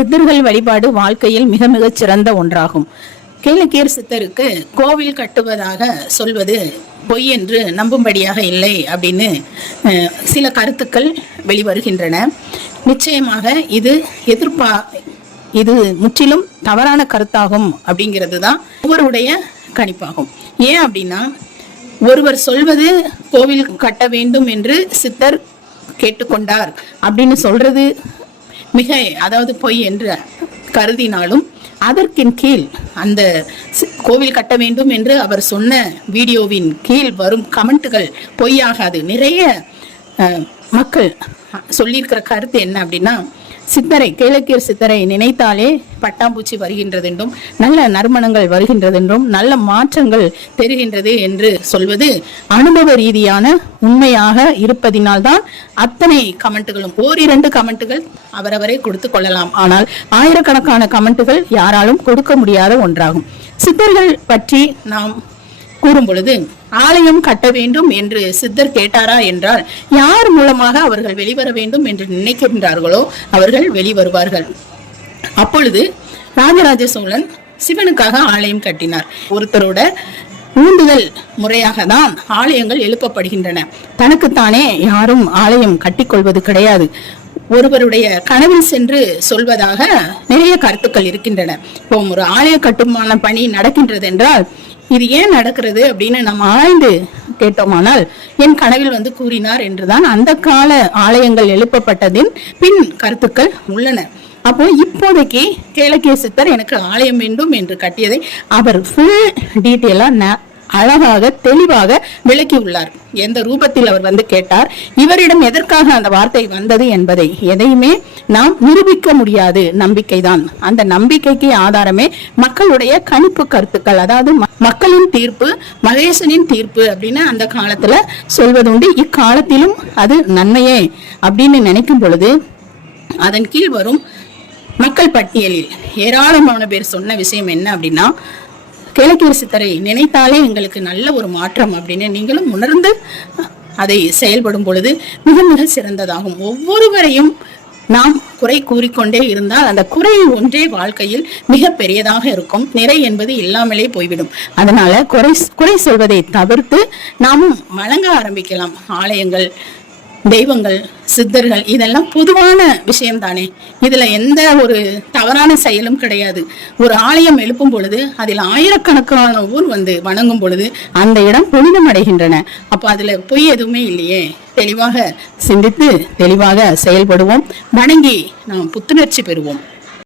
சித்தர்கள் வழிபாடு வாழ்க்கையில் மிக மிகச் சிறந்த ஒன்றாகும். கேளுக்கீர் சித்தருக்கு கோவில் கட்டுவதாக சொல்வது பொய் என்று நம்பும்படியாக இல்லை அப்படின்னு சில கருத்துக்கள் வெளிவருகின்றன. நிச்சயமாக இது எதிர்பா இது முற்றிலும் தவறான கருத்தாகும் அப்படிங்கிறது தான் ஒவ்வொருடைய கணிப்பாகும். ஏன் அப்படின்னா ஒருவர் சொல்வது கோவில் கட்ட வேண்டும் என்று சித்தர் கேட்டுக்கொண்டார் அப்படின்னு சொல்றது மிக அதாவது பொய் என்று கருதினாலும் அதற்கின் கீழ் அந்த கோவில் கட்ட வேண்டும் என்று அவர் சொன்ன வீடியோவின் கீழ் வரும் கமெண்ட்டுகள் பொய்யாகாது. நிறைய அஹ், மக்கள் சொல்லியிருக்கிற கருத்து என்ன அப்படின்னா சித்தரை கேளக்கீர் சித்தரை நினைத்தாலே பட்டாம்பூச்சி வருகின்றதென்றும் நல்ல நறுமணங்கள் வருகின்றதென்றும் நல்ல மாற்றங்கள் தெரிகின்றது என்று சொல்வது அனுபவ ரீதியான உண்மையாக இருப்பதினால்தான் அத்தனை கமெண்ட்டுகளும் ஓரிரண்டு கமெண்ட்டுகள் அவரவரை கொடுத்து கொள்ளலாம். ஆனால் ஆயிரக்கணக்கான கமெண்ட்டுகள் யாராலும் கொடுக்க முடியாத ஒன்றாகும். சித்தர்கள் பற்றி நாம் கூறும் பொழுது ஆலயம் கட்ட வேண்டும் என்று சித்தர் கேட்டாரா என்றால் யார் மூலமாக அவர்கள் வெளிவர வேண்டும் என்று நினைக்கின்றார்களோ அவர்கள் வெளிவருவார்கள். அப்பொழுது ராஜராஜ சோழன் சிவனுக்காக ஆலயம் கட்டினார். ஒருத்தரோட ஊண்டுதல் முறையாக தான் ஆலயங்கள் எழுப்பப்படுகின்றன. தனக்குத்தானே யாரும் ஆலயம் கட்டிக்கொள்வது கிடையாது. ஒருவருடைய கனவில் சென்று சொல்வதாக நிறைய கருத்துக்கள் இருக்கின்றன. இப்போ ஒரு ஆலய கட்டுமான பணி நடக்கின்றது என்றால் இது ஏன் நடக்கிறது அப்படின்னு நம்ம ஆய்ந்து கேட்டோமானால் என் கனவில் வந்து கூறினார் என்றுதான் அந்த கால ஆலயங்கள் எழுப்பப்பட்டதின் பின் கருத்துக்கள் உள்ளன. அப்போ இப்போதைக்கு கேளக்கிய சித்தர் எனக்கு ஆலயம் வேண்டும் என்று கட்டியதை அவர் ஃபுல் டீட்டெயிலாக அழகாக தெளிவாக விளக்கியுள்ளார். எந்த ரூபத்தில் அவர் வந்து கேட்டார் இவரிடம் எதற்காக அந்த வார்த்தை வந்தது என்பதை எதையுமே நாம் நிரூபிக்க முடியாது நம்பிக்கைதான். அந்த நம்பிக்கைக்கு ஆதாரமே மக்களுடைய கணிப்பு கருத்துக்கள். அதாவது ம- மக்களின் தீர்ப்பு மகேசனின் தீர்ப்பு அப்படின்னு அந்த காலத்துல சொல்வதுண்டு. இக்காலத்திலும் அது நன்மையே அப்படின்னு நினைக்கும் பொழுது அதன் கீழ் வரும் மக்கள் பட்டியலில் ஏராளமான பேர் சொன்ன விஷயம் என்ன அப்படின்னா கிழக்கியர் சித்தரை நினைத்தாலே எங்களுக்கு நல்ல ஒரு மாற்றம் அப்படின்னு நீங்களும் உணர்ந்து அதை செயல்படும் பொழுது மிக மிக சிறந்ததாகும். ஒவ்வொருவரையும் நாம் குறை கூறிக்கொண்டே இருந்தால் அந்த குறை ஒன்றே வாழ்க்கையில் மிக பெரியதாக இருக்கும். நிறை என்பது இல்லாமலே போய்விடும். அதனால குறை குறை சொல்வதை தவிர்த்து நாமும் வழங்க ஆரம்பிக்கலாம். ஆலயங்கள் தெய்வங்கள் சித்தர்கள் இதெல்லாம் பொதுவான விஷயம்தானே. இதில் இதுல எந்த ஒரு தவறான செயலும் கிடையாது. ஒரு ஆலயம் எழுப்பும் பொழுது அதில் ஆயிரக்கணக்கான ஊர் வந்து வணங்கும் பொழுது அந்த இடம் புனிதம் அடைகின்றன. அப்போ அதுல பொய் எதுவுமே இல்லையே. தெளிவாக சிந்தித்து தெளிவாக செயல்படுவோம். வணங்கி நாம் புத்துணர்ச்சி பெறுவோம்.